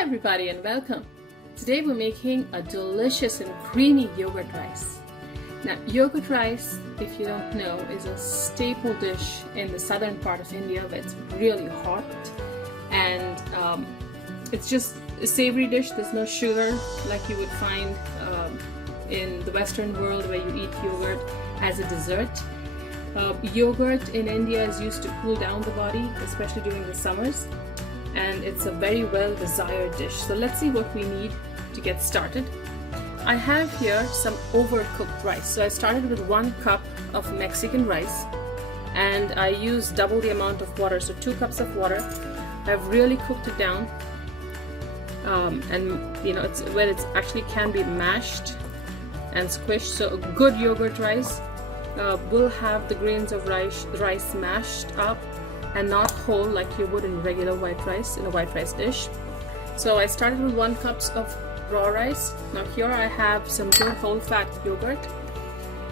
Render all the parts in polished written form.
Hi everybody and welcome. Today we're making a delicious and creamy yogurt rice. Now yogurt rice, if you don't know, is a staple dish in the southern part of India where it's really hot, and it's just a savory dish. There's no sugar like you would find in the Western world where you eat yogurt as a dessert. Yogurt in India is used to cool down the body, especially during the summers, and it's a very well desired dish. So let's see what we need to get started. I have here some overcooked rice. So I started with 1 cup of Mexican rice, and I used double the amount of water, so 2 cups of water. I've really cooked it down, and you know, it's where it actually can be mashed and squished. So a good yogurt rice will have the grains of rice mashed up and not whole like you would in regular white rice, in a white rice dish. So I started with 1 cup of raw rice. Now here I have some good whole fat yogurt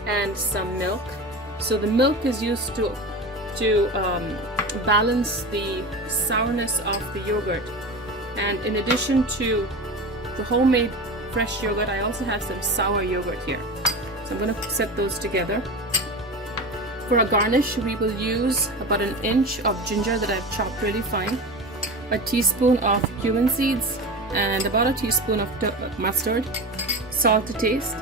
and some milk. So the milk is used to balance the sourness of the yogurt, and in addition to the homemade fresh yogurt, I also have some sour yogurt here. So I'm going to set those together. For a garnish, we will use about 1 inch of ginger that I've chopped really fine, a teaspoon of cumin seeds, and about a teaspoon of mustard, salt to taste.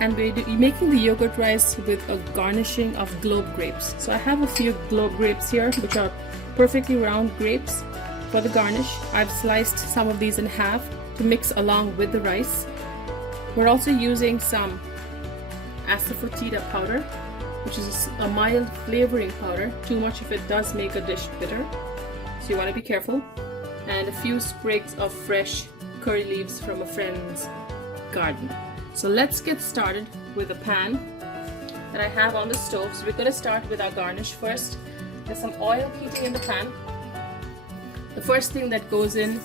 And we're making the yogurt rice with a garnishing of globe grapes. So I have a few globe grapes here, which are perfectly round grapes for the garnish. I've sliced some of these in half to mix along with the rice. We're also using some asafoetida powder, which is a mild flavoring powder. Too much of it does make a dish bitter, so you want to be careful. And a few sprigs of fresh curry leaves from a friend's garden. So let's get started with a pan that I have on the stove. So we're going to start with our garnish first. There's some oil heating in the pan. The first thing that goes in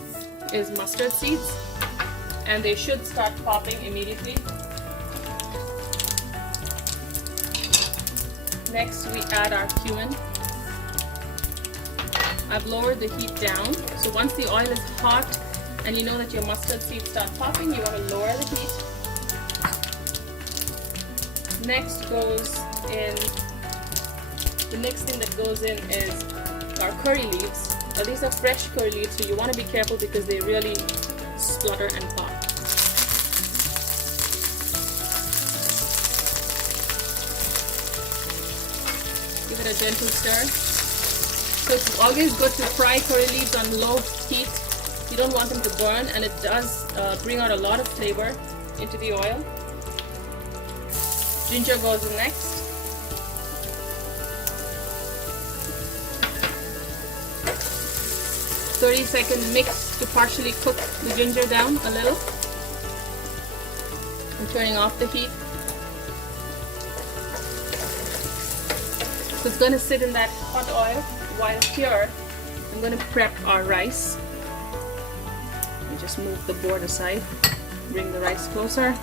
is mustard seeds, and they should start popping immediately. Next, we add our cumin. I've lowered the heat down, so once the oil is hot and you know that your mustard seeds start popping, you want to lower the heat. Next goes in, the next thing that goes in is our curry leaves. Now these are fresh curry leaves, so you want to be careful because they really splutter and pop. Give it a gentle stir. So it's always good to fry curry leaves on low heat. You don't want them to burn, and it does bring out a lot of flavor into the oil. Ginger goes in next. "30-second mix to partially cook the ginger down a little." I'm turning off the heat. So it's going to sit in that hot oil, while here I'm going to prep our rice. And just move the board aside, bring the rice closer.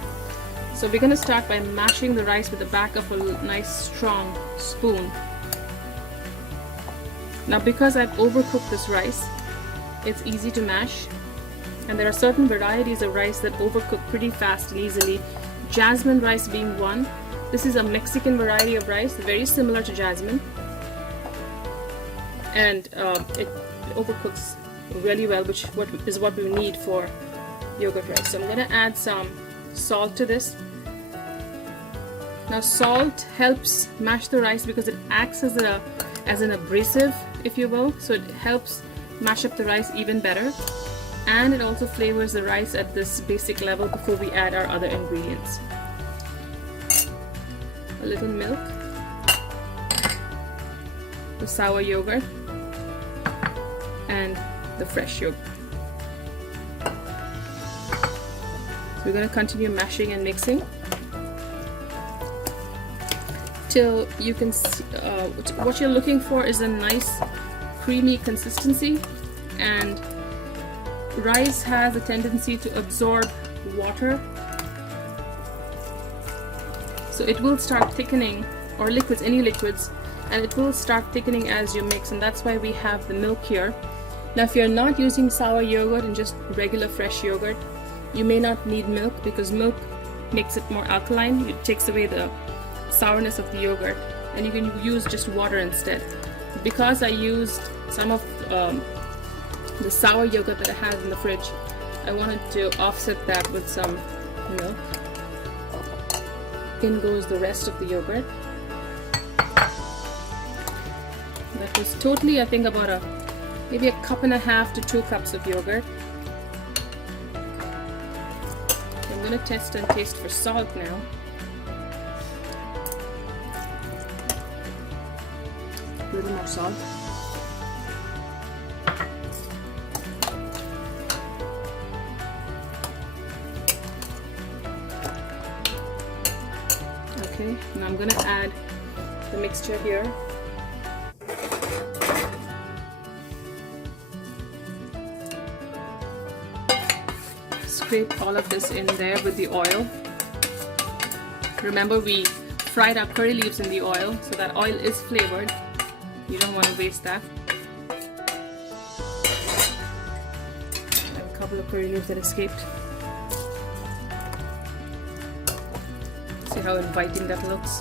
So we're going to start by mashing the rice with the back of a nice strong spoon. Now because I've overcooked this rice, it's easy to mash, and there are certain varieties of rice that overcook pretty fast and easily, jasmine rice being one. This is a Mexican variety of rice, very similar to jasmine, and it overcooks really well, which is what we need for yogurt rice. So I'm going to add some salt to this. Now salt helps mash the rice because it acts as an abrasive, if you will, so it helps mash up the rice even better, and it also flavors the rice at this basic level before we add our other ingredients. A little milk, the sour yogurt, and the fresh yogurt. So we're going to continue mashing and mixing till you can see, what you're looking for is a nice creamy consistency, and rice has a tendency to absorb water. So it will start thickening, or liquids, any liquids, and it will start thickening as you mix, and that's why we have the milk here. Now if you're not using sour yogurt and just regular fresh yogurt, you may not need milk, because milk makes it more alkaline. It takes away the sourness of the yogurt, and you can use just water instead. Because I used some of the sour yogurt that I had in the fridge, I wanted to offset that with some milk. In goes the rest of the yogurt. That was totally, I think, about maybe 1.5 cups to 2 cups of yogurt. I'm going to test and taste for salt now. A little more salt. Okay, now I'm going to add the mixture here. Scrape all of this in there with the oil. Remember, we fried our curry leaves in the oil, so that oil is flavored. You don't want to waste that. I have a couple of curry leaves that escaped. See how inviting that looks?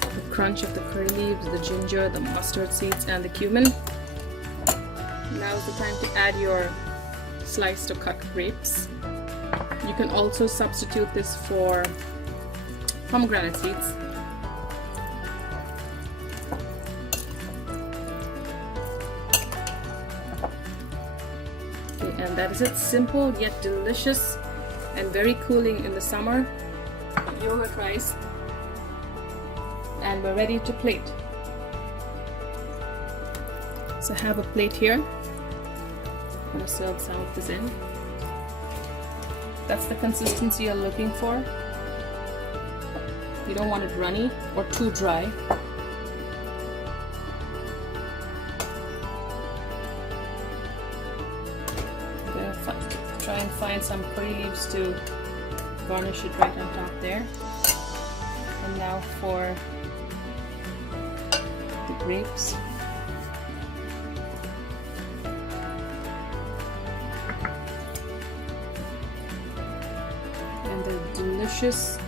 The crunch of the curry leaves, the ginger, the mustard seeds, and the cumin. Now is the time to add your sliced or cut grapes. You can also substitute this for pomegranate seeds. Okay, and that is it. Simple yet delicious and very cooling in the summer yogurt rice, and we're ready to plate. So I have a plate here. I'm going to serve some of this in. That's the consistency you're looking for. You don't want it runny or too dry. I'm going to try and find some curry leaves to garnish it right on top there. And now for the grapes. And the delicious,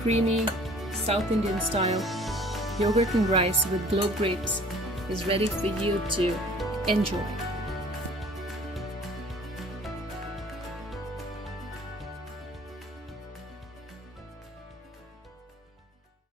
creamy, South Indian style yogurt and rice with globe grapes is ready for you to enjoy.